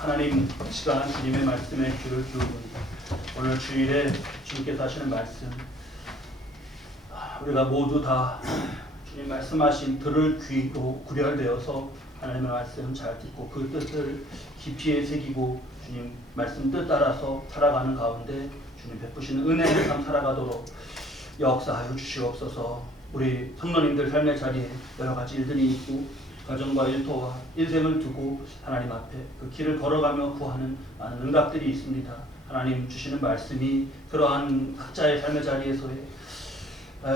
하나님 시간 주님의 말씀에 귀를 기울입니다. 오늘 주일에 주님께서 하시는 말씀, 우리가 모두 다 주님 말씀하신 들을 귀로 구별되어서 하나님의 말씀 잘 듣고 그 뜻을 깊이에 새기고 주님 말씀 뜻 따라서 살아가는 가운데 주님 베푸시는 은혜의 삶 살아가도록 역사하여 주시옵소서. 우리 성도님들 삶의 자리에 여러 가지 일들이 있고 가정과 일터와 인생을 두고 하나님 앞에 그 길을 걸어가며 구하는 많은 응답들이 있습니다. 하나님 주시는 말씀이 그러한 각자의 삶의 자리에서의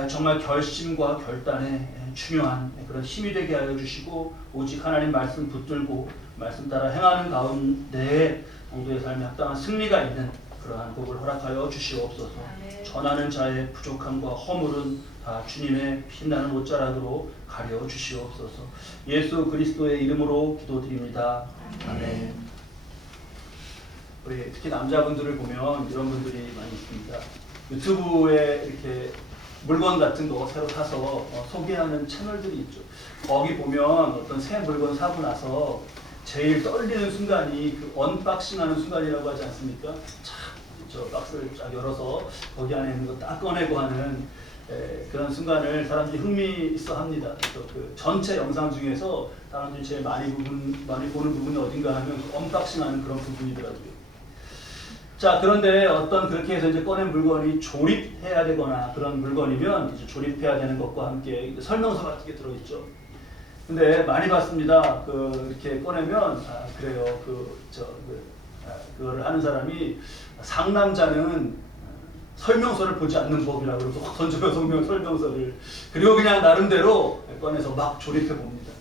정말 결심과 결단에 중요한 그런 힘이 되게 하여 주시고, 오직 하나님 말씀 붙들고 말씀 따라 행하는 가운데 성도의 삶에 합당한 승리가 있는 그러한 복을 허락하여 주시옵소서. 전하는 자의 부족함과 허물은 다 주님의 빛나는 옷자락으로 가려 주시옵소서. 예수 그리스도의 이름으로 기도드립니다. 아멘. 우리 특히 남자분들을 보면 이런 분들이 많이 있습니다. 유튜브에 이렇게 물건 같은 거 새로 사서 소개하는 채널들이 있죠. 거기 보면 어떤 새 물건 사고 나서 제일 떨리는 순간이 그 언박싱하는 순간이라고 하지 않습니까? 저 박스를 쫙 열어서 거기 안에 있는 거 딱 꺼내고 하는 그런 순간을 사람들이 흥미 있어 합니다. 그래서 그 전체 영상 중에서 사람들이 제일 많이 보는 부분이 어딘가 하면 그 언박싱하는 그런 부분이더라고요. 자, 그런데 어떤 그렇게 해서 이제 꺼낸 물건이 조립해야 되거나 그런 물건이면 이제 조립해야 되는 것과 함께 설명서 같은 게 들어있죠. 근데 많이 봤습니다. 이렇게 꺼내면 그래요. 그거를 하는 사람이 상남자는 설명서를 보지 않는 법이라고 그래서 확 던져서 설명서를, 그리고 그냥 나름대로 꺼내서 막 조립해 봅니다.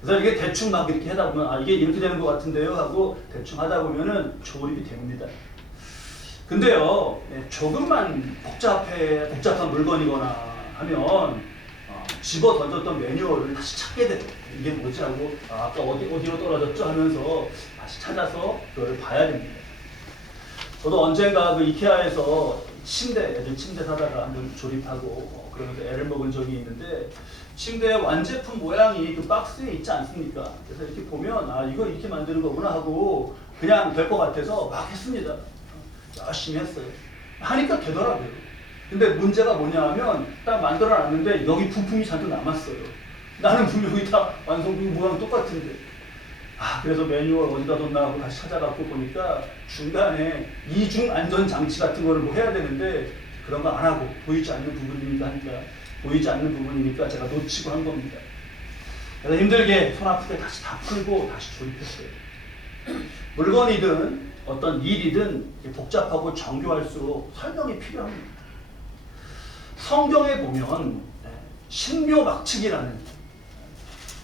그래서 이게 대충 막 이렇게 하다 보면 이게 이렇게 되는 것 같은데요 하고 대충 하다 보면은 조립이 됩니다. 근데요, 조금만 복잡한 물건이거나 하면 집어 던졌던 매뉴얼을 다시 찾게 돼요. 이게 뭐지 하고 아까 어디로 떨어졌죠 하면서 다시 찾아서 그걸 봐야 됩니다. 저도 언젠가 그 이케아에서 애들 침대 사다가 한번 조립하고 그러면서 애를 먹은 적이 있는데, 침대의 완제품 모양이 그 박스에 있지 않습니까? 그래서 이렇게 보면 이거 이렇게 만드는 거구나 하고 그냥 될 것 같아서 막 했습니다. 열심히 했어요. 하니까 되더라고요. 근데 문제가 뭐냐 하면 딱 만들어 놨는데 여기 부품이 잔뜩 남았어요. 나는 분명히 다 완성품 모양 똑같은데. 그래서 매뉴얼 어디다 뒀나 하고 다시 찾아갖고 보니까 중간에 이중 안전 장치 같은 거를 해야 되는데 그런 거 안 하고 보이지 않는 부분이니까 제가 놓치고 한 겁니다. 그래서 힘들게 손 아프게 다시 다 풀고 다시 조립했어요. 물건이든 어떤 일이든 복잡하고 정교할수록 설명이 필요합니다. 성경에 보면 신묘막측이라는,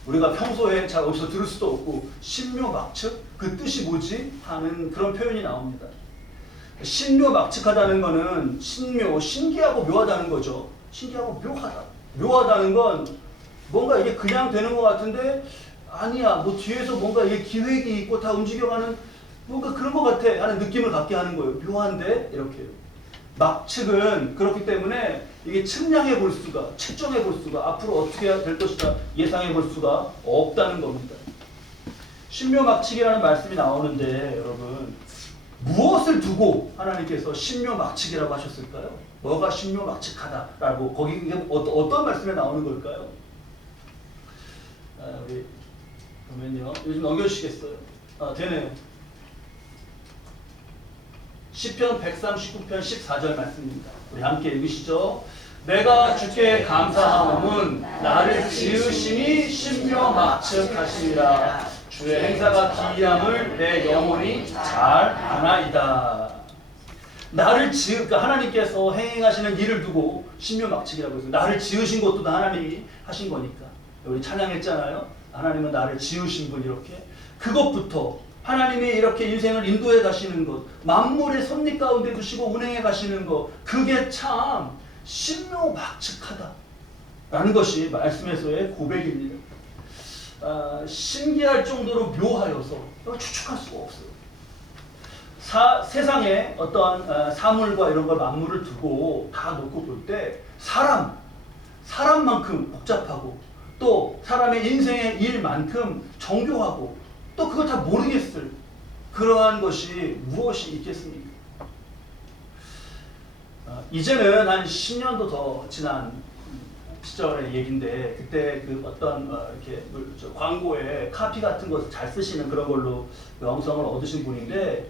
우리가 평소에 잘 어디서 들을 수도 없고 신묘막측? 그 뜻이 뭐지? 하는 그런 표현이 나옵니다. 신묘막측하다는 거는 신기하고 묘하다는 거죠. 신기하고 묘하다는 건 뭔가 이게 그냥 되는 것 같은데 아니야, 뭐 뒤에서 뭔가 이게 기획이 있고 다 움직여가는 뭔가 그런 것 같아 하는 느낌을 갖게 하는 거예요. 묘한데 이렇게요. 막측은 그렇기 때문에 이게 측량해 볼 수가, 측정해 볼 수가, 앞으로 어떻게 될 것이다 예상해 볼 수가 없다는 겁니다. 신묘막측이라는 말씀이 나오는데 여러분, 무엇을 두고 하나님께서 신묘막측이라고 하셨을까요? 뭐가 신묘막측하다라고 거기 어떤 말씀에 나오는 걸까요? 우리 그러면요, 요즘 넘겨주시겠어요? 되네요. 시편 139편 14절 말씀입니다. 우리 함께 읽으시죠. 내가 주께 감사하오은 나를 지으심이 신묘막측하시니라. 주의 행사가 기이함을 내 영혼이 잘 아나이다. 그러니까 하나님께서 행하시는 일을 두고 신묘막측이라고 해서 나를 지으신 것도 다 하나님이 하신 거니까. 우리 찬양했잖아요. 하나님은 나를 지으신 분, 이렇게. 그것부터 하나님이 이렇게 인생을 인도해 가시는 것, 만물의 섭리 가운데 두시고 운행해 가시는 것, 그게 참 신묘막측하다라는 것이 말씀에서의 고백입니다. 신기할 정도로 묘하여서 추측할 수가 없어요. 세상에 어떤 사물과 이런 걸 만물을 두고 다 놓고 볼 때 사람만큼 복잡하고 또 사람의 인생의 일만큼 정교하고 또 그걸 다 모르겠을 그러한 것이 무엇이 있겠습니까? 이제는 한 10년도 더 지난 시절의 얘기인데, 그때 그 어떤 이렇게 광고에 카피 같은 것을 잘 쓰시는 그런 걸로 명성을 얻으신 분인데,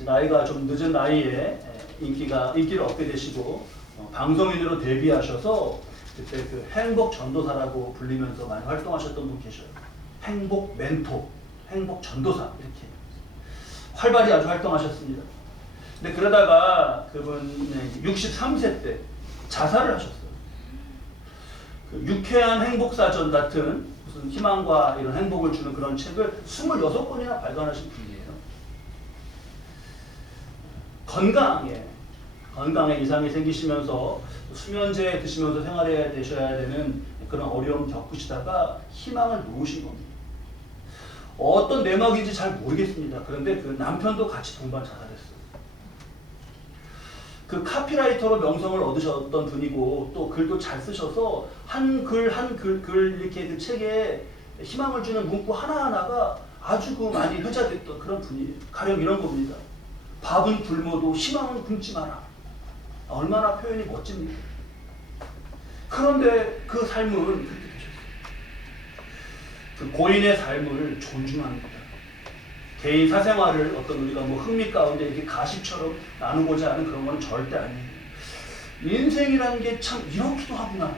나이가 좀 늦은 나이에 인기를 얻게 되시고 방송인으로 데뷔하셔서 그때 그 행복 전도사라고 불리면서 많이 활동하셨던 분 계셔요. 행복 멘토, 행복 전도사, 이렇게 활발히 아주 활동하셨습니다. 근데 그러다가 그분 63세 때 자살을 하셨어요. 그 유쾌한 행복사전 같은 무슨 희망과 이런 행복을 주는 그런 책을 26권이나 발간하신 분이에요. 건강에 이상이 생기시면서 수면제 드시면서 생활해야 되셔야 되는 그런 어려움 겪으시다가 희망을 놓으신 겁니다. 어떤 내막인지 잘 모르겠습니다. 그런데 그 남편도 같이 동반 자살했어요. 그 카피라이터로 명성을 얻으셨던 분이고 또 글도 잘 쓰셔서 한 글 이렇게 그 책에 희망을 주는 문구 하나하나가 아주 그 많이 회자됐던 그런 분이에요. 가령 이런 겁니다. 밥은 굶어도 희망은 굶지 마라. 얼마나 표현이 멋집니까? 그런데 그 삶은 그렇게 되셨어요. 그 고인의 삶을 존중합니다. 개인 사생활을 어떤 우리가 뭐 흥미 가운데 이렇게 가십처럼 나누고자 하는 그런 건 절대 아니에요. 인생이라는 게 참 이렇기도 하구나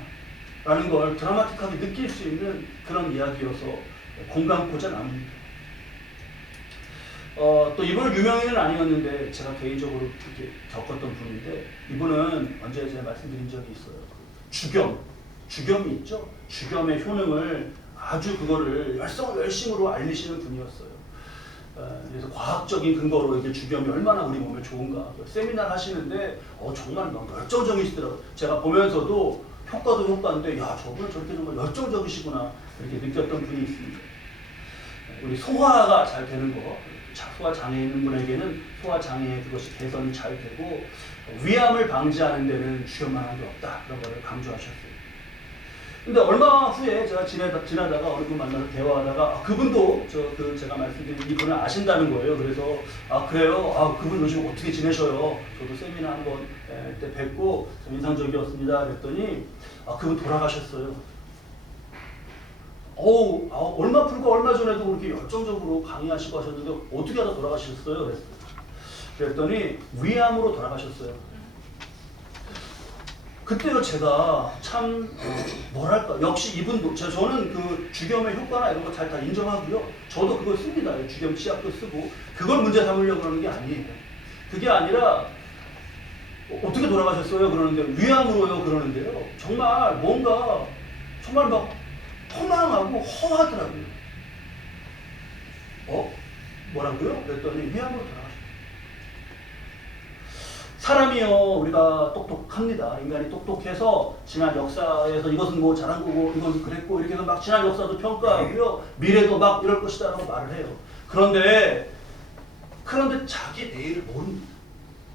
라는 걸 드라마틱하게 느낄 수 있는 그런 이야기여서 공감고자 나눕니다. 또 이분은 유명인은 아니었는데 제가 개인적으로 이렇게 겪었던 분인데, 이분은 언제 제가 말씀드린 적이 있어요. 주겸이 있죠. 주겸의 효능을 아주 그거를 열심으로 알리시는 분이었어요. 그래서 과학적인 근거로 이제 주겸이 얼마나 우리 몸에 좋은가 세미나를 하시는데 정말 너무 열정적이시더라고요. 제가 보면서도 효과도 효과인데, 야, 저분은 저렇게 정말 열정적이시구나 이렇게 느꼈던 분이 있습니다. 우리 소화가 잘 되는 거, 소화 장애 있는 분에게는 소화 장애 그것이 개선이 잘 되고 위암을 방지하는 데는 주겸만한 게 없다, 그런 거를 강조하셨어요. 근데 얼마 후에 제가 지나다가 어느 분 만나서 대화하다가 그분도 제가 말씀드린 이분을 아신다는 거예요. 그래서 그래요? 그분 요즘 어떻게 지내셔요? 저도 세미나 한번 때 뵙고 좀 인상적이었습니다. 그랬더니 그분 돌아가셨어요. 얼마 전에도 그렇게 열정적으로 강의하시고 하셨는데 어떻게 하다 돌아가셨어요? 그랬더니 위암으로 돌아가셨어요. 그때요 제가 참 뭐랄까, 역시 이분도 저는 그 주겸의 효과나 이런 거 잘 다 인정하고요. 저도 그걸 씁니다. 주겸 치약도 쓰고 그걸 문제 삼으려고 그러는 게 아니에요. 그게 아니라 어떻게 돌아가셨어요? 그러는데 위암으로요 그러는데요. 정말 뭔가 정말 막 허망하고 허하더라고요. 뭐라고요? 그랬더니 위암으로 돌아가셨어요. 사람이요, 우리가 똑똑합니다. 인간이 똑똑해서 지난 역사에서 이것은 뭐 잘한 거고 이것은 그랬고 이렇게 해서 막 지난 역사도 평가하고요, 미래도 막 이럴 것이다 라고 말을 해요. 그런데 자기 내일을 모릅니다.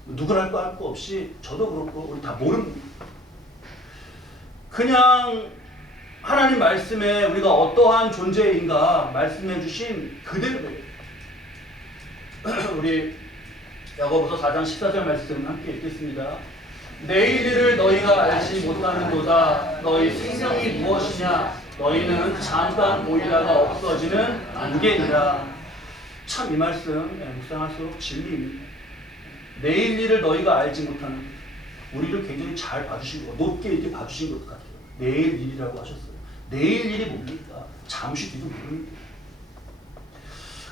누구랄 거 할 거 없이 저도 그렇고 우리 다 모릅니다. 그냥 하나님 말씀에 우리가 어떠한 존재인가 말씀해 주신 그대로예요. 우리 야고보서 4장 14절 말씀 함께 읽겠습니다. 내일 일을 너희가 알지 못하는도다. 너희 생명이 무엇이냐? 너희는 잠깐 보이다가 없어지는 안개니라. 참 이 말씀 묵상할수록 진리입니다. 내일 일을 너희가 알지 못하는, 우리를 굉장히 잘 봐주신 것, 높게 이렇게 봐주신 것 같아요. 내일 일이라고 하셨어요. 내일 일이 뭡니까? 잠시 뒤도 모릅니다.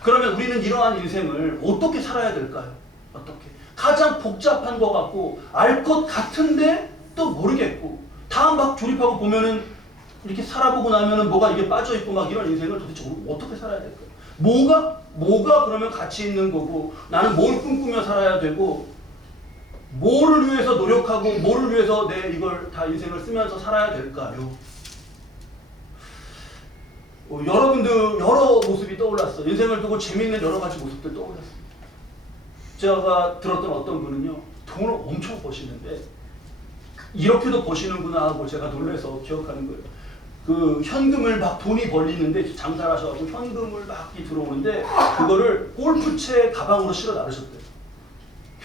그러면 우리는 이러한 인생을 어떻게 살아야 될까요? 어떻게? 가장 복잡한 것 같고 알 것 같은데 또 모르겠고 다 막 조립하고 보면은 이렇게 살아보고 나면은 뭐가 이게 빠져 있고 막 이런 인생을 도대체 어떻게 살아야 될까요? 뭐가 그러면 가치 있는 거고 나는 뭘 꿈꾸며 살아야 되고 뭐를 위해서 노력하고 뭐를 위해서 내 이걸 다 인생을 쓰면서 살아야 될까요? 여러분들 여러 모습이 떠올랐어요. 인생을 두고 재미있는 여러 가지 모습들 떠올랐어요. 제가 들었던 어떤 분은요, 돈을 엄청 버시는데 이렇게도 버시는구나 하고 제가 놀라서 기억하는 거예요. 그 현금을 막 돈이 벌리는데 장사를 하셔가지고 현금을 막 들어오는데 그거를 골프채 가방으로 실어 나르셨대요.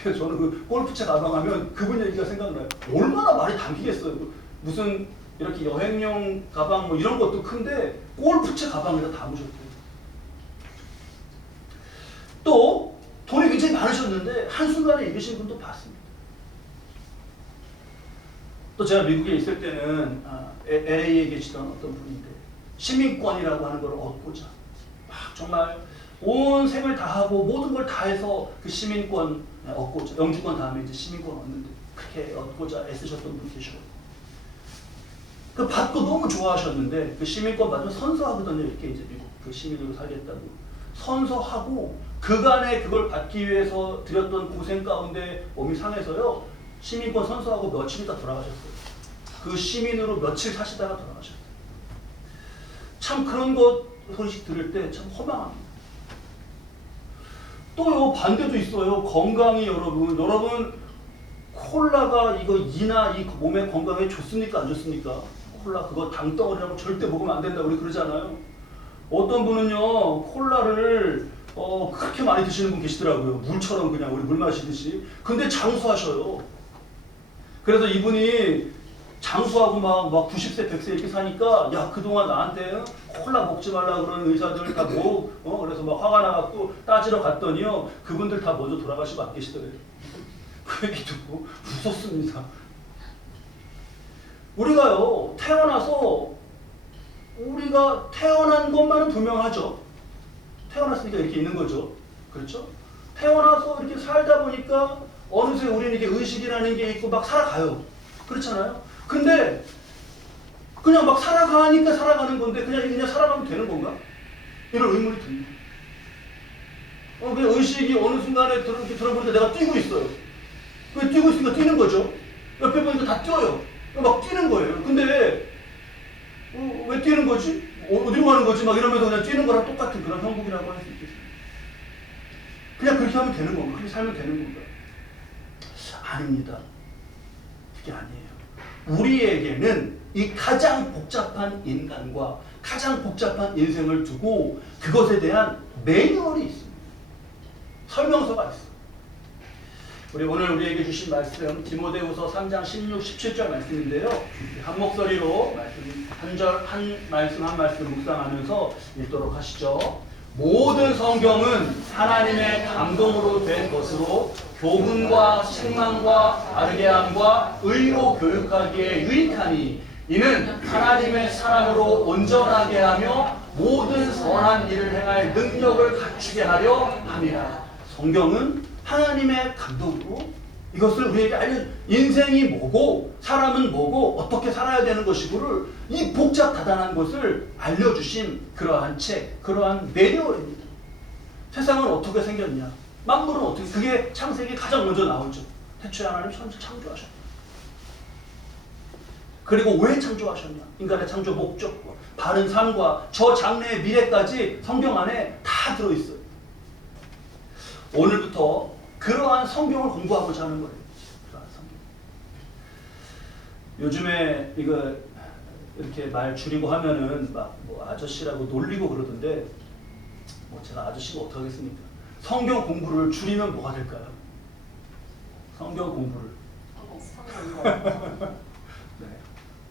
그래서 저는 그 골프채 가방 하면 그분 얘기가 생각나요. 얼마나 많이 담기겠어요. 무슨 이렇게 여행용 가방 뭐 이런 것도 큰데 골프채 가방에다 담으셨대요. 또 돈이 굉장히 많으셨는데 한순간에 잃으신 분도 봤습니다. 또 제가 미국에 있을 때는 LA에 계시던 어떤 분인데 시민권이라고 하는 걸 얻고자 막 정말 온 생을 다하고 모든 걸 다해서 그 시민권 얻고자, 영주권 다음에 이제 시민권 얻는데 그렇게 얻고자 애쓰셨던 분 계시고 그 받고 너무 좋아하셨는데 그 시민권 받으면 선서하거든요. 이렇게 이제 미국 그 시민으로 살겠다고 선서하고 그간에 그걸 받기 위해서 드렸던 고생 가운데 몸이 상해서요. 시민권 선서하고 며칠 있다 돌아가셨어요. 그 시민으로 며칠 사시다가 돌아가셨어요. 참 그런 것 소식 들을 때 참 허망합니다. 또요 반대도 있어요. 건강이 여러분 콜라가 이거 이나 이 몸의 건강에 좋습니까 안 좋습니까? 콜라 그거 당덩어리라고 절대 먹으면 안 된다고 우리 그러잖아요. 어떤 분은요 콜라를 그렇게 많이 드시는 분 계시더라고요. 물처럼 그냥 우리 물 마시듯이. 근데 장수하셔요. 그래서 이분이 장수하고 막 90세 100세 이렇게 사니까 야 그동안 나한테 콜라 먹지 말라고 그러는 의사들 다 그래서 막 화가 나갖고 따지러 갔더니요 그분들 다 먼저 돌아가시고 안 계시더래요. 그 얘기 듣고 웃었습니다. 우리가요 태어나서 우리가 태어난 것만은 분명하죠. 태어났으니까 이렇게 있는 거죠. 그렇죠? 태어나서 이렇게 살다 보니까 어느새 우리는 이게 의식이라는 게 있고 막 살아가요. 그렇잖아요? 근데 그냥 막 살아가니까 살아가는 건데 그냥 살아가면 되는 건가? 이런 의문이 듭니다. 그냥 의식이 어느 순간에 들어보니까 내가 뛰고 있어요. 뛰고 있으니까 뛰는 거죠. 옆에 보니까 다 뛰어요. 막 뛰는 거예요. 근데 왜 뛰는 거지? 어디로 가는 거지? 막 이러면서 그냥 뛰는 거랑 똑같은 그런 형국이라고 할 수 있겠어요. 그냥 그렇게 하면 되는 건가? 그렇게 살면 되는 건가? 아닙니다. 그게 아니에요. 우리에게는 이 가장 복잡한 인간과 가장 복잡한 인생을 두고 그것에 대한 매뉴얼이 있습니다. 설명서가 있습니다. 오늘 우리에게 주신 말씀 디모데후서 3장 16, 17절 말씀인데요. 한 목소리로 한 말씀 묵상하면서 읽도록 하시죠. 모든 성경은 하나님의 감동으로 된 것으로 교훈과 책망과 바르게 함과 의로 교육하기에 유익하니 이는 하나님의 사람으로 온전하게 하며 모든 선한 일을 행할 능력을 갖추게 하려 함이라. 성경은 하나님의 감동으로 이것을 우리에게 인생이 뭐고 사람은 뭐고 어떻게 살아야 되는 것이고를 이 복잡다단한 것을 알려주신 그러한 책, 그러한 매뉴얼입니다. 세상은 어떻게 생겼냐, 만물은 어떻게, 그게 창세기 가장 먼저 나오죠. 태초에 하나님 창조하셨다. 그리고 왜 창조하셨냐, 인간의 창조 목적과 바른 삶과 저 장래의 미래까지 성경 안에 다 들어있어요. 오늘부터 그러한 성경을 공부하고자 하는 거예요. 그러한 성경. 요즘에 이거 이렇게 말 줄이고 하면은 막 뭐 아저씨라고 놀리고 그러던데 뭐 제가 아저씨가 어떡하겠습니까? 성경 공부를 줄이면 뭐가 될까요? 성경 공부를. 네,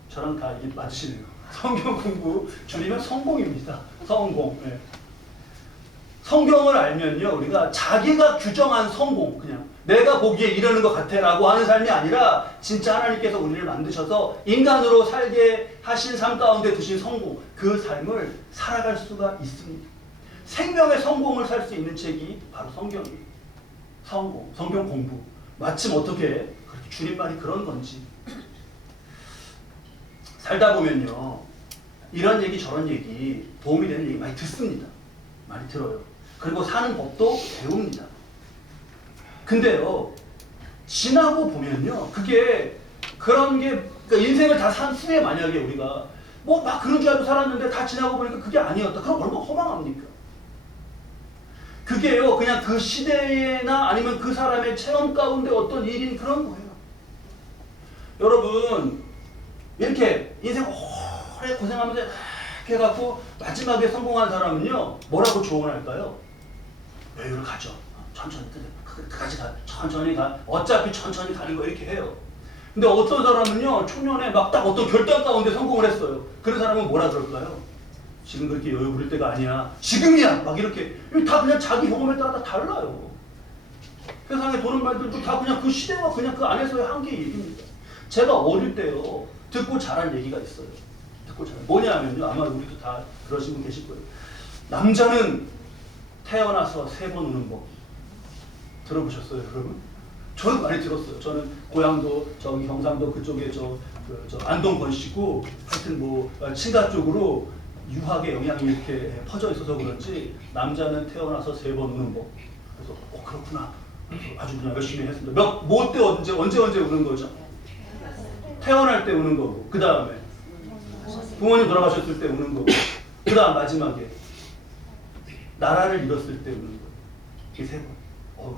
저랑 다 이게 맞으시네요. 성경 공부 줄이면 성공입니다. 성공. 네. 성경을 알면요, 우리가 자기가 규정한 성공, 그냥 내가 보기에 이러는 것 같아 라고 하는 삶이 아니라 진짜 하나님께서 우리를 만드셔서 인간으로 살게 하신 삶 가운데 두신 성공, 그 삶을 살아갈 수가 있습니다. 생명의 성공을 살 수 있는 책이 바로 성경이에요. 성공, 성경 공부. 마침 어떻게 그렇게 줄임말이 그런 건지. 살다 보면요, 이런 얘기 저런 얘기 도움이 되는 얘기 많이 듣습니다. 많이 들어요. 그리고 사는 법도 배웁니다. 근데요, 지나고 보면요, 그게 그런 게, 그러니까 인생을 다 산 후에 만약에 우리가 뭐 막 그런 줄 알고 살았는데 다 지나고 보니까 그게 아니었다. 그럼 얼마나 허망합니까? 그게요, 그냥 그 시대나 아니면 그 사람의 체험 가운데 어떤 일인 그런 거예요. 여러분, 이렇게 인생 오래 고생하면서 이렇게 해갖고 마지막에 성공한 사람은요 뭐라고 조언할까요? 여유를 가져. 천천히 끝까지 가. 천천히 가. 어차피 천천히 가는 거 이렇게 해요. 근데 어떤 사람은요 초년에 막 딱 어떤 결단 가운데 성공을 했어요. 그런 사람은 뭐라 그럴까요? 지금 그렇게 여유 부릴 때가 아니야. 지금이야. 막 이렇게. 다 그냥 자기 경험에 따라 다 달라요. 세상에 도는 말들도 다 그냥 그 시대와 그냥 그 안에서의 한계의 얘기입니다. 제가 어릴 때요 듣고 자란 얘기가 있어요. 듣고 자란 뭐냐면요 아마 우리도 다 그러신 분 계실 거예요. 남자는 태어나서 3번 우는 법 들어보셨어요, 여러분? 저는 많이 들었어요. 저는 고향도 저기 경상도 그쪽에 저 안동 권씨고 하여튼 뭐 친가 쪽으로 유학의 영향이 이렇게 퍼져 있어서 그런지 남자는 태어나서 3번 우는 법. 그래서 그렇구나. 그래서 아주 그냥 열심히 했습니다. 뭐 때 언제 우는 거죠? 태어날 때 우는 거고 그 다음에 부모님 돌아가셨을 때 우는 거고 그 다음 마지막에 나라를 잃었을 때 우는 거예요. 이게 3번.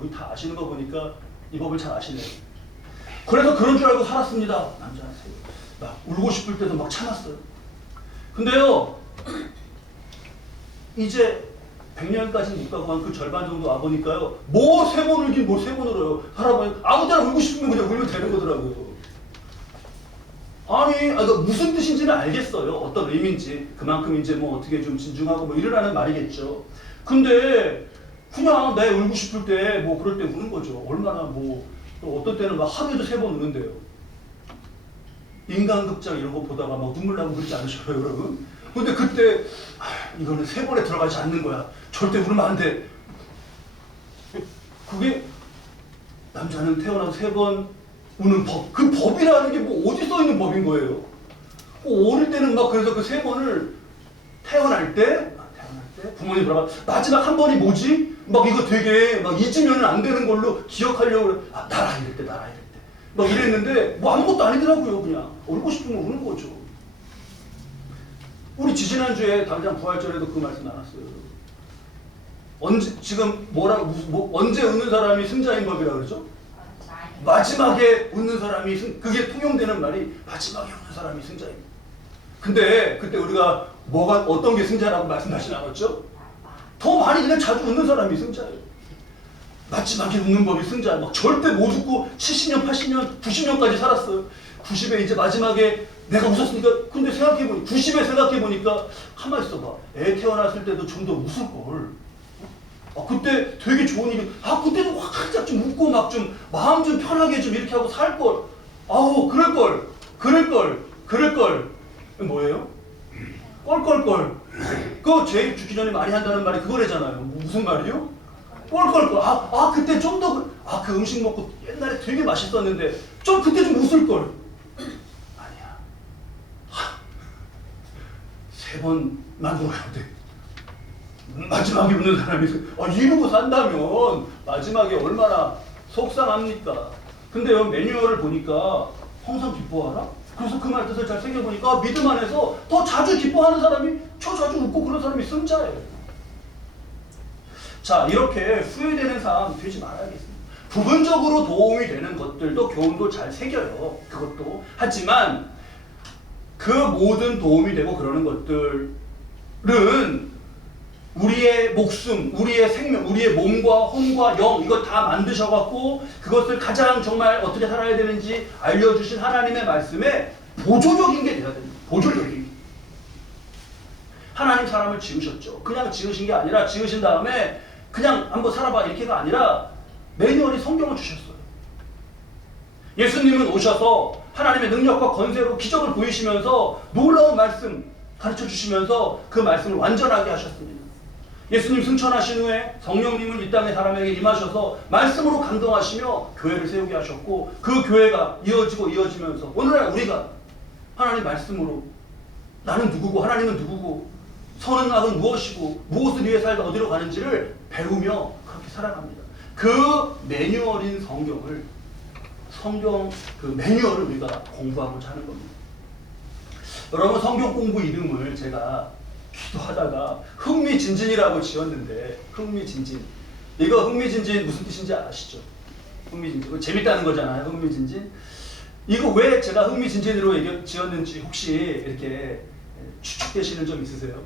우리 다 아시는 거 보니까 이 법을 잘 아시네요. 그래서 그런 줄 알고 살았습니다. 남자는 3번. 막 울고 싶을 때도 막 참았어요. 근데요 이제 100년까지는 못 가고 한 그 절반 정도 와보니까요 뭐 3번 울긴 뭐 3번 울어요. 할아버지 아무 때나 울고 싶으면 그냥 울면 되는 거더라고요. 아니 무슨 뜻인지는 알겠어요. 어떤 의미인지 그만큼 이제 뭐 어떻게 좀 진중하고 뭐 이러라는 말이겠죠. 근데 그냥 내 울고 싶을 때 뭐 그럴 때 우는 거죠. 얼마나 뭐 어떤 때는 막 하루에도 3번 우는데요. 인간극장 이런 거 보다가 막 눈물 나고 그러지 않으셔요, 여러분? 근데 그때 이거는 3번에 들어가지 않는 거야. 절대 울으면 안 돼. 그게 남자는 태어나서 3번 우는 법. 그 법이라는 게 뭐 어디 써 있는 법인 거예요. 어릴 때는 막 그래서 그 3번을 태어날 때 부모님 돌아가 마지막 한 번이 뭐지? 막 이거 되게 막 잊으면 안 되는 걸로 기억하려고 나라 이럴 때 막 이랬는데 뭐 아무것도 아니더라고요. 그냥 울고 싶으면 우는 거죠. 우리 지지난주에 당장 부활절에도 그 말씀 나눴어요. 지금 언제 웃는 사람이 승자인 법이라고 그러죠? 마지막에 웃는 사람이 그게 통용되는 말이 마지막에 웃는 사람이 승자입니다. 근데 그때 우리가 어떤 게 승자라고 말씀하시지 않았죠? 더 많이 그냥 자주 웃는 사람이 승자예요. 마지막에 웃는 법이 승자. 막 절대 못 웃고 70년, 80년, 90년까지 살았어요. 90에 이제 마지막에 내가 웃었으니까 근데 90에 생각해보니까 가만히 있어봐. 애 태어났을 때도 좀 더 웃을걸. 그때 되게 좋은 일이 그때도 활짝 좀 웃고 막 좀 마음 좀 편하게 좀 이렇게 하고 살걸. 그럴걸. 뭐예요? 껄껄껄. 그거 제 죽기 전에 많이 한다는 말이 그거래잖아요. 무슨 말이요? 껄껄껄. 그때 좀 더 그 음식 먹고 옛날에 되게 맛있었는데 그때 좀 웃을걸. 아니야. 3번만 울어야 돼. 마지막에 웃는 사람이 이러고 산다면 마지막에 얼마나 속상합니까? 근데요 매뉴얼을 보니까 항상 기뻐하라? 그래서 그 말 뜻을 잘 새겨보니까 믿음 안에서 더 자주 기뻐하는 사람이 자주 웃고 그런 사람이 승자예요. 자 이렇게 후회되는 삶 되지 말아야겠습니다. 부분적으로 도움이 되는 것들도 교훈도 잘 새겨요. 그것도. 하지만 그 모든 도움이 되고 그러는 것들은 우리의 목숨, 우리의 생명, 우리의 몸과 혼과 영 이거 다 만드셔갖고 그것을 가장 정말 어떻게 살아야 되는지 알려주신 하나님의 말씀에 보조적인 게 돼야 됩니다. 보조적인. 하나님 사람을 지으셨죠. 그냥 지으신 게 아니라 지으신 다음에 그냥 한번 살아봐 이렇게가 아니라 매뉴얼이 성경을 주셨어요. 예수님은 오셔서 하나님의 능력과 권세로 기적을 보이시면서 놀라운 말씀 가르쳐 주시면서 그 말씀을 완전하게 하셨습니다. 예수님 승천하신 후에 성령님은 이 땅의 사람에게 임하셔서 말씀으로 감동하시며 교회를 세우게 하셨고 그 교회가 이어지면서 오늘날 우리가 하나님 말씀으로 나는 누구고 하나님은 누구고 선은 악은 무엇이고 무엇을 위해 살다 어디로 가는지를 배우며 그렇게 살아갑니다. 그 매뉴얼인 성경 그 매뉴얼을 우리가 공부하고자 하는 겁니다. 여러분 성경 공부 이름을 제가 기도하다가 흥미진진이라고 지었는데 흥미진진 이거 흥미진진 무슨 뜻인지 아시죠? 흥미진진 재밌다는 거잖아요. 흥미진진 이거 왜 제가 흥미진진으로 지었는지 혹시 이렇게 추측되시는 점 있으세요?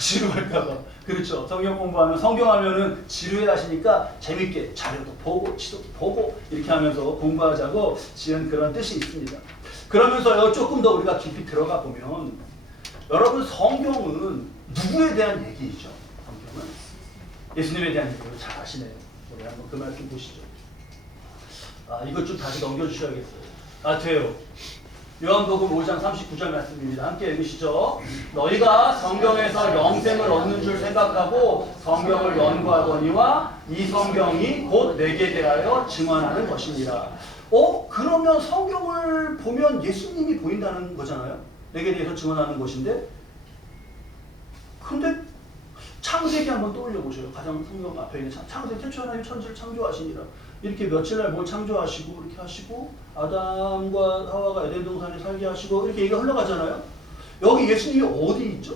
지루할까봐. 그렇죠. 성경 공부하면, 성경하면은 지루해 하시니까 재밌게 자료도 보고 지도도 보고 이렇게 하면서 공부하자고 지은 그런 뜻이 있습니다. 그러면서요, 조금 더 우리가 깊이 들어가 보면, 여러분, 성경은 누구에 대한 얘기이죠? 성경은 예수님에 대한 얘기를 잘 아시네요. 우리 한번 그 말씀 보시죠. 이것 좀 다시 넘겨주셔야겠어요. 돼요. 요한복음 5장 39절 말씀입니다. 함께 읽으시죠. 너희가 성경에서 영생을 얻는 줄 생각하고 성경을 연구하거니와 이 성경이 곧 내게 대하여 증언하는 것이니라. 그러면 성경을 보면 예수님이 보인다는 거잖아요. 내게 대해서 증언하는 것인데, 근데 창세기 한번 떠올려 보셔요. 가장 성경 앞에 있는 창세기 태초 하나님 천지를 창조하시니라. 이렇게 며칠날 뭘 창조하시고 이렇게 하시고 아담과 하와가 에덴 동산에 살게 하시고 이렇게 얘기가 흘러가잖아요. 여기 예수님이 어디 있죠?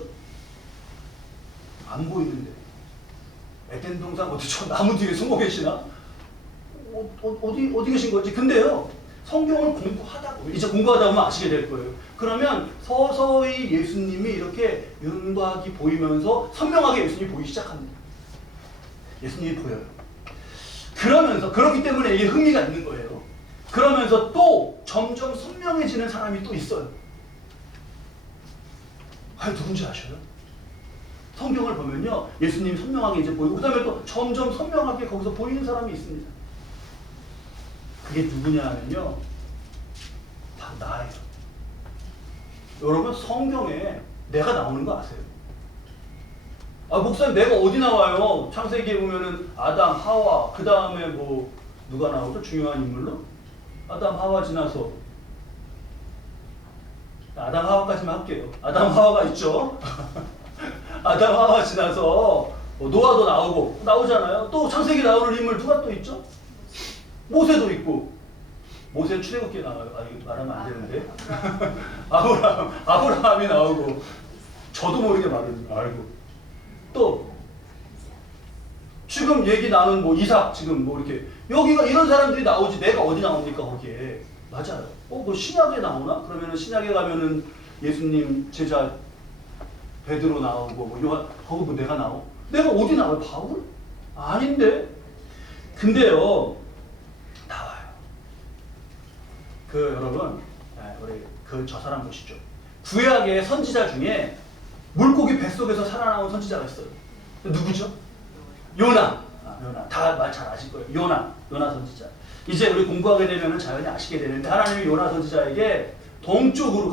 안 보이는데. 에덴 동산 어디 저 나무 뒤에 숨어 계시나? 어디 계신 거지? 근데요, 성경을 공부하다 보면, 이제 공부하다 보면 아시게 될 거예요. 그러면 서서히 예수님이 이렇게 윤곽이 보이면서 선명하게 예수님이 보이기 시작합니다. 예수님이 보여요. 그렇기 때문에 이게 흥미가 있는 거예요. 그러면서 또 점점 선명해지는 사람이 또 있어요. 누군지 아셔요? 성경을 보면요, 예수님이 선명하게 이제 보이고, 그 다음에 또 점점 선명하게 거기서 보이는 사람이 있습니다. 그게 누구냐 하면요, 다 나예요. 여러분, 성경에 내가 나오는 거 아세요? 목사님, 내가 어디 나와요? 창세기에 보면은 아담, 하와, 그 다음에 뭐 누가 나오죠? 중요한 인물로? 아담, 하와 지나서 아담, 하와까지만 할게요. 아담, 하와가 있죠? 아담, 하와 지나서 노아도 나오잖아요. 또 창세기 나오는 인물 누가 또 있죠? 모세도 있고. 모세 출애굽기에 나와요. 이거 말하면 안 되는데. 아브라함이 나오고. 저도 모르게 알고. 또 지금 얘기 나눈 뭐 이삭, 지금 뭐 이렇게 여기가 이런 사람들이 나오지 내가 어디 나옵니까 거기에? 맞아요. 뭐 신약에 나오나? 그러면은 신약에 가면은 예수님 제자 베드로 나오고 뭐 요한, 거기 뭐 내가 나오? 내가 어디 나와요? 바울? 아닌데. 근데요, 나와요. 여러분, 우리 저 사람 보시죠. 구약의 선지자 중에 물고기 뱃속에서 살아나온 선지자가 있어요. 누구죠? 요나. 요나. 다 말 잘 아실 거예요. 요나 선지자. 이제 우리 공부하게 되면 자연히 아시게 되는데, 하나님이 요나 선지자에게 동쪽으로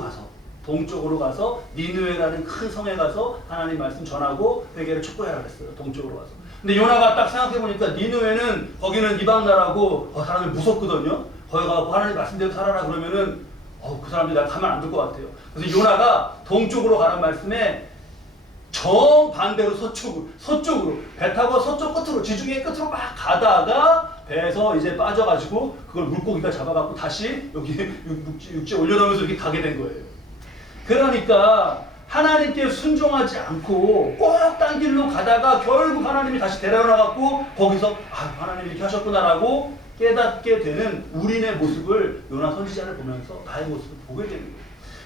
가서 니느웨라는 큰 성에 가서 하나님 말씀 전하고 회개를 촉구해라 그랬어요. 동쪽으로 가서. 근데 요나가 딱 생각해 보니까 니느웨는 거기는 이방 나라고 사람이 무섭거든요. 거기 가서 하나님 말씀대로 살아라 그러면은 그 사람들이 나 가만 안 둘 것 같아요. 그래서 요나가 동쪽으로 가란 말씀에 정반대로 서쪽으로 배 타고 서쪽 끝으로, 지중해 끝으로 막 가다가 배에서 이제 빠져가지고 그걸 물고기가 잡아갖고 다시 여기 육지에 올려놓으면서 이렇게 가게 된 거예요. 그러니까 하나님께 순종하지 않고 꼭 딴 길로 가다가 결국 하나님이 다시 데려나갖고 거기서 하나님이 이렇게 하셨구나라고 깨닫게 되는 우리네 모습을 요나 선지자를 보면서 나의 모습을 보게 되는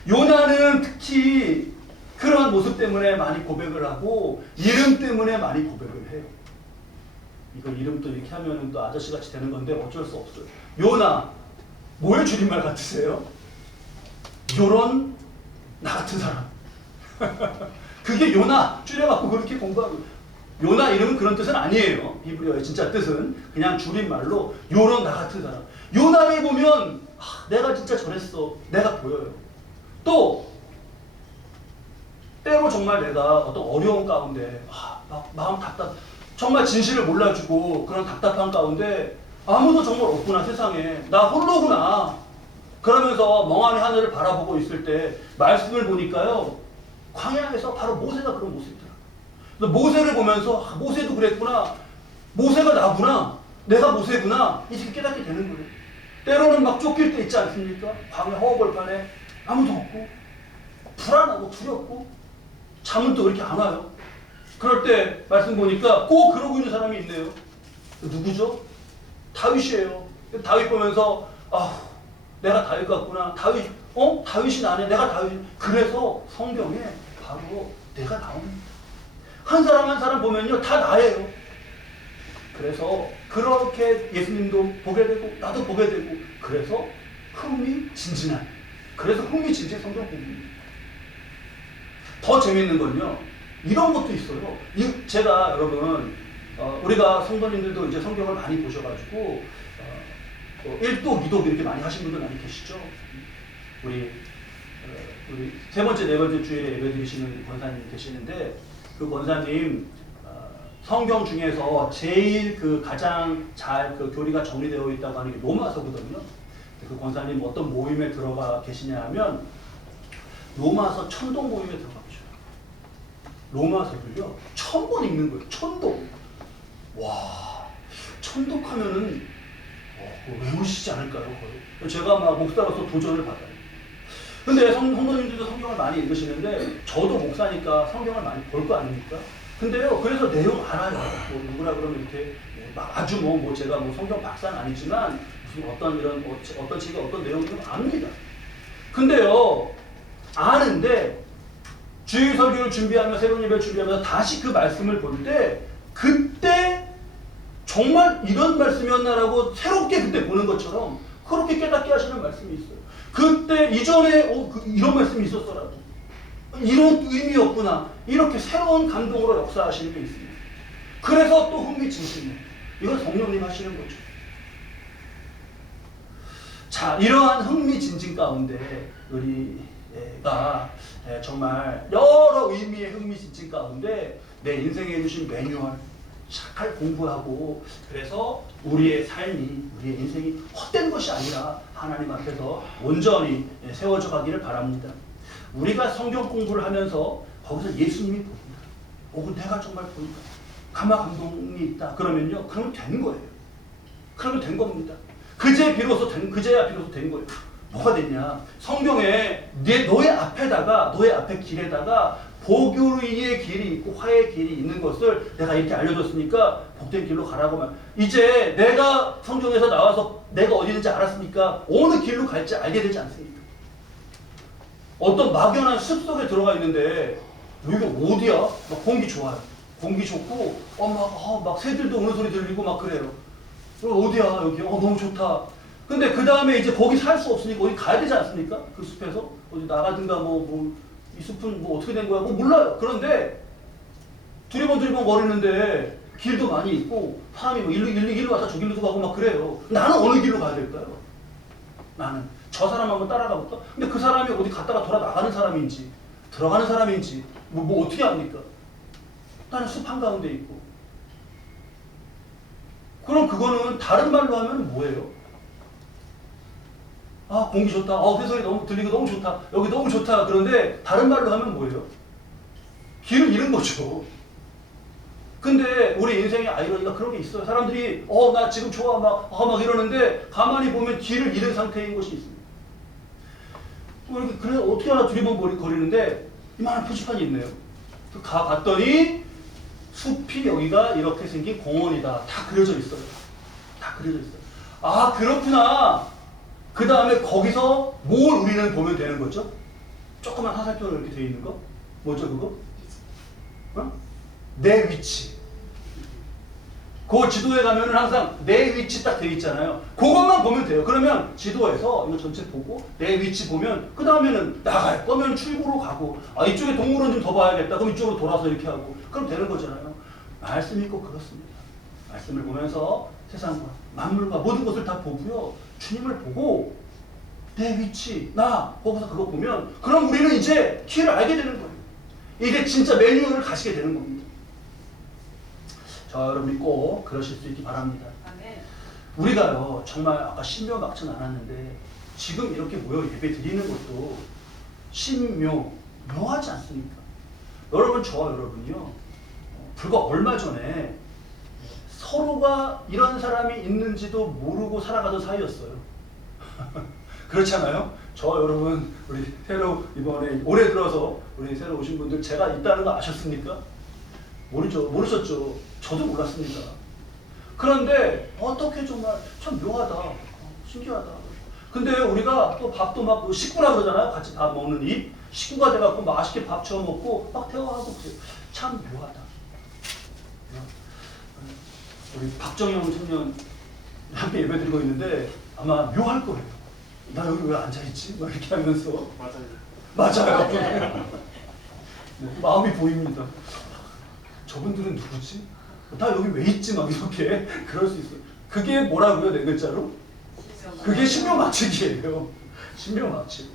거예요. 요나는 특히 그런 모습 때문에 많이 고백을 하고 이름 때문에 많이 고백을 해요. 이거 이름도 이렇게 하면 또 아저씨같이 되는 건데 어쩔 수 없어요. 요나, 뭐의 줄임말 같으세요? 요런 나 같은 사람. 그게 요나 줄여갖고 그렇게 공부하고. 요나 이름은 그런 뜻은 아니에요. 히브리어의 진짜 뜻은 그냥 줄임말로 요런 나 같은 사람. 요나를 보면 내가 진짜 저랬어. 내가 보여요. 또 때로 정말 내가 어떤 어려운 가운데 막 마음 답답, 정말 진실을 몰라주고 그런 답답한 가운데 아무도 정말 없구나 세상에. 나 홀로구나. 그러면서 멍하니 하늘을 바라보고 있을 때 말씀을 보니까요, 광야에서 바로 모세가 그런 모습이더라. 그래서 모세를 보면서 모세도 그랬구나. 모세가 나구나. 내가 모세구나. 이렇게 깨닫게 되는 거예요. 때로는 막 쫓길 때 있지 않습니까? 광야 허허벌판에 아무도 없고 불안하고 두렵고 잠은 또 그렇게 안 와요. 그럴 때 말씀 보니까 꼭 그러고 있는 사람이 있네요. 누구죠? 다윗이에요. 다윗 보면서 내가 다윗 같구나. 다윗이 나네. 내가 다윗. 그래서 성경에 바로 내가 나옵니다. 한 사람 한 사람 보면요, 다 나예요. 그래서 그렇게 예수님도 보게 되고 나도 보게 되고, 그래서 흥미진진한, 그래서 흥미진진 성경 공부입니다. 더 재밌는 건요, 이런 것도 있어요. 제가 여러분, 우리가 성도님들도 이제 성경을 많이 보셔가지고 1독, 2독 이렇게 많이 하신 분들 많이 계시죠. 우리 세 번째, 네 번째 주일에 예배 드리시는 권사님 계시는데, 그 권사님 성경 중에서 제일 가장 잘 교리가 정리되어 있다고 하는 게 로마서거든요. 그 권사님 어떤 모임에 들어가 계시냐 하면 로마서 천독 모임에 들어가 계셔요. 로마서를요 1000권 읽는 거예요. 천독. 와, 천독하면은 외우시지 않을까요? 거의. 제가 막 목사로서 도전을 받아요. 근데 성도님들도 성경을 많이 읽으시는데, 저도 목사니까 성경을 많이 볼 거 아닙니까? 근데요, 그래서 내용 알아요. 뭐 누구라 그러면 이렇게 막 아주 제가 성경 박사는 아니지만 무슨 어떤 책이 어떤 내용인지 압니다. 근데요, 아는데 주일 설교를 준비하며 새로운 예배를 준비하면서 다시 그 말씀을 볼 때, 그때 정말 이런 말씀이었나라고 새롭게 그때 보는 것처럼 그렇게 깨닫게 하시는 말씀이 있어요. 그때 이전에 이런 말씀이 있었더라도 이런 의미였구나, 이렇게 새로운 감동으로 역사하시는 게 있습니다. 그래서 또 흥미진진해요. 이건 성령님 하시는 거죠. 자, 이러한 흥미진진 가운데 우리가 정말 여러 의미의 흥미진진 가운데 내 인생에 주신 매뉴얼 잘 공부하고, 그래서 우리의 삶이, 우리의 인생이 헛된 것이 아니라 하나님 앞에서 온전히 세워져 가기를 바랍니다. 우리가 성경 공부를 하면서 거기서 예수님이 보인다, 혹은 내가 정말 보인다, 감화 감동이 있다, 그러면요, 그러면 된 거예요. 그러면 된 겁니다. 그제야 비로소 된 거예요. 뭐가 됐냐? 성경에 너의 앞에 길에다가 복유의 길이 있고 화해의 길이 있는 것을 내가 이렇게 알려줬으니까 복된 길로 가라고 말. 이제 내가 성경에서 나와서 내가 어디 있는지 알았으니까 어느 길로 갈지 알게 되지 않습니까? 어떤 막연한 숲 속에 들어가 있는데 여기가 어디야? 막 공기 좋아요. 공기 좋고 막 새들도 우는 소리 들리고 막 그래요. 어디야 여기? 너무 좋다. 근데 그 다음에 이제 거기 살 수 없으니까 어디 가야 되지 않습니까? 그 숲에서 어디 나가든가 이 숲은 어떻게 된 거야? 몰라요. 그런데 두리번 거리는데 길도 많이 있고 사람이 일로 왔다 저 길로도 가고 막 그래요. 나는 어느 길로 가야 될까요? 나는 저 사람 한번 따라가 볼까? 근데 그 사람이 어디 갔다가 돌아 나가는 사람인지 들어가는 사람인지 어떻게 압니까? 나는 숲 한가운데 있고. 그럼 그거는 다른 말로 하면 뭐예요? 공기 좋다. 새소리 너무 들리고 너무 좋다. 여기 너무 좋다. 그런데 다른 말로 하면 뭐예요? 길을 잃은 거죠. 근데 우리 인생의 아이러니가 그런 게 있어요. 사람들이 나 지금 좋아 막 이러는데 가만히 보면 길을 잃은 상태인 것이 있습니다. 그래서 어떻게 하나 두리번 거리는데 이만한 표지판이 있네요. 봤더니 숲이 여기가 이렇게 생긴 공원이다. 다 그려져 있어요. 다 그려져 있어요. 그렇구나. 그 다음에 거기서 뭘 우리는 보면 되는 거죠? 조그만 화살표로 이렇게 되어 있는 거? 뭐죠 그거? 내 위치. 그 지도에 가면은 항상 내 위치 딱 되어 있잖아요. 그것만 보면 돼요. 그러면 지도에서 이거 전체 보고 내 위치 보면 그 다음에는 나갈 거면 출구로 가고, 이쪽에 동물원 좀 더 봐야겠다. 그럼 이쪽으로 돌아서 이렇게 하고, 그럼 되는 거잖아요. 말씀이 꼭 그렇습니다. 말씀을 보면서 세상과 만물과 모든 것을 다 보고요, 주님을 보고 내 위치, 거기서 그거 보면, 그럼 우리는 이제 길을 알게 되는 거예요. 이게 진짜 매뉴얼을 가시게 되는 겁니다. 여러분이 꼭 그러실 수 있기 바랍니다. 우리가요, 정말 아까 신묘막천 안 왔는데 지금 이렇게 모여 예배 드리는 것도 묘하지 않습니까? 여러분, 여러분이요, 불과 얼마 전에 서로가 이런 사람이 있는지도 모르고 살아가던 사이였어요. 그렇잖아요? 여러분, 우리 새로 이번에 올해 들어서 우리 새로 오신 분들 제가 있다는 거 아셨습니까? 모르셨죠? 저도 몰랐습니다. 그런데 어떻게 정말 참 묘하다, 신기하다. 근데 우리가 또 밥도 막 식구라 그러잖아요. 같이 밥 먹는 입. 식구가 돼갖고 맛있게 밥 처어 먹고 막 대화하고 그래요. 참 묘하다. 우리 박정영 청년 함께 예배 드리고 있는데 아마 묘할 거예요. 나 여기 왜 앉아있지? 막 이렇게 하면서. 맞아요. 네, 마음이 보입니다. 저분들은 누구지? 나 여기 왜 있지? 막 이렇게 그럴 수 있어요. 그게 뭐라고요? 네 글자로? 그게 신묘막측이에요. 신묘막측.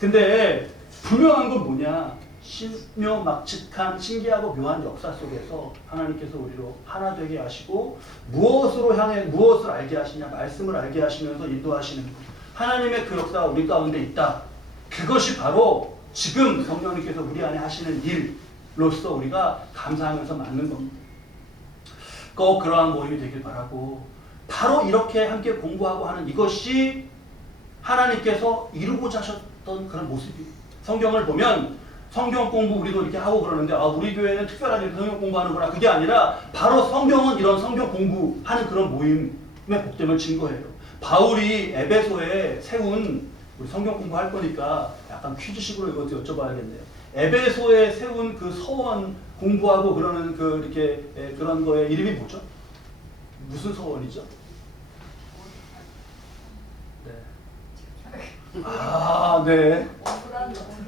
근데 분명한 건 뭐냐? 신묘막측한 신기하고 묘한 역사 속에서 하나님께서 우리로 하나 되게 하시고 무엇으로 향해 무엇을 알게 하시냐? 말씀을 알게 하시면서 인도하시는 것. 하나님의 그 역사가 우리 가운데 있다. 그것이 바로 지금 성령님께서 우리 안에 하시는 일로서 우리가 감사하면서 맞는 겁니다. 꼭 그러한 모임이 되길 바라고 바로 이렇게 함께 공부하고 하는 이것이 하나님께서 이루고자 하셨던 그런 모습이에요. 성경을 보면 성경 공부 우리도 이렇게 하고 그러는데 우리 교회는 특별하게 성경 공부하는구나. 그게 아니라 바로 성경은 이런 성경 공부하는 그런 모임의 복됨을 증거해요. 바울이 에베소에 세운 우리 성경 공부할 거니까 약간 퀴즈식으로 이것도 여쭤봐야겠네요. 에베소에 세운 그 서원 공부하고 그러는 그 이렇게 그런 거의 이름이 뭐죠? 무슨 서원이죠? 네. 네.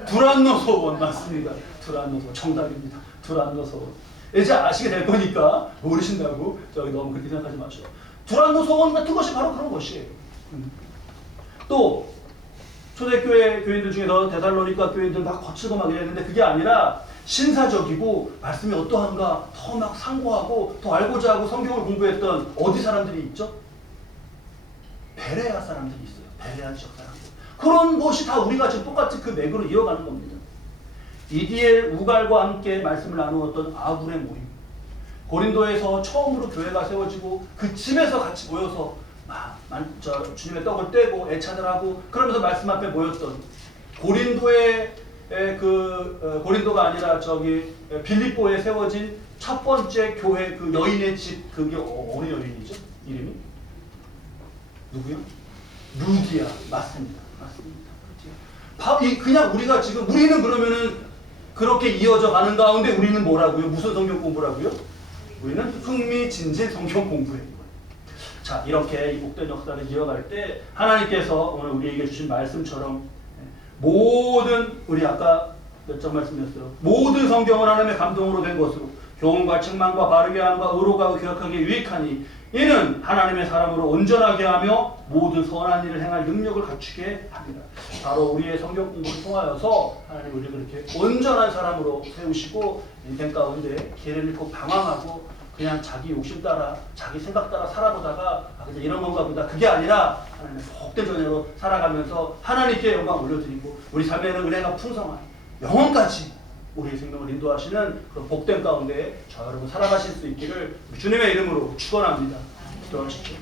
두란노 서원 맞습니다. 두란노 서원 정답입니다. 두란노 서원. 이제 아시게 될 거니까 모르신다고 저기 너무 그렇게 생각하지 마시고. 두란노 서원 같은 것이 바로 그런 것이에요. 또 초대교회 교인들 중에서 데살로니가 교인들 막 거칠고 막 이랬는데 그게 아니라 신사적이고 말씀이 어떠한가 더 막 상고하고 더 알고자 하고 성경을 공부했던 어디 사람들이 있죠? 베레아 사람들이 있어요. 베레아 지역 사람들. 그런 것이 다 우리가 지금 똑같이 그 맥으로 이어가는 겁니다. 이디엘 우갈과 함께 말씀을 나누었던 아굴의 모임. 고린도에서 처음으로 교회가 세워지고 그 집에서 같이 모여서 주님의 떡을 떼고 애찬을 하고 그러면서 말씀 앞에 모였던 고린도의 고린도가 아니라 빌립보에 세워진 첫 번째 교회 그 여인의 집 그게 어느 여인이죠? 이름이? 누구요? 루디아. 맞습니다. 그냥 우리가 지금 우리는 그러면은 그렇게 이어져 가는 가운데 우리는 뭐라고요? 무슨 성경 공부라고요? 우리는 흥미진진 성경 공부예요. 자, 이렇게 이 복된 역사를 이어갈 때 하나님께서 오늘 우리에게 주신 말씀처럼 모든 우리 아까 몇 점 말씀드렸어요. 모든 성경은 하나님의 감동으로 된 것으로 교훈과 책망과 바르게 함과 의로가 교역하기에 유익하니 이는 하나님의 사람으로 온전하게 하며 모든 선한 일을 행할 능력을 갖추게 합니다. 바로 우리의 성경 공부를 통하여서 하나님 우리를 그렇게 온전한 사람으로 세우시고 인생 가운데 길을 잃고 방황하고 그냥 자기 욕심 따라 자기 생각 따라 살아보다가 그냥 이런 건가 보다 그게 아니라 하나님의 복된 자녀로 살아가면서 하나님께 영광 올려드리고 우리 삶에는 은혜가 풍성한 영원까지 우리의 생명을 인도하시는 그런 복된 가운데 저 여러분 살아가실 수 있기를 주님의 이름으로 축원합니다. 기도하십시오.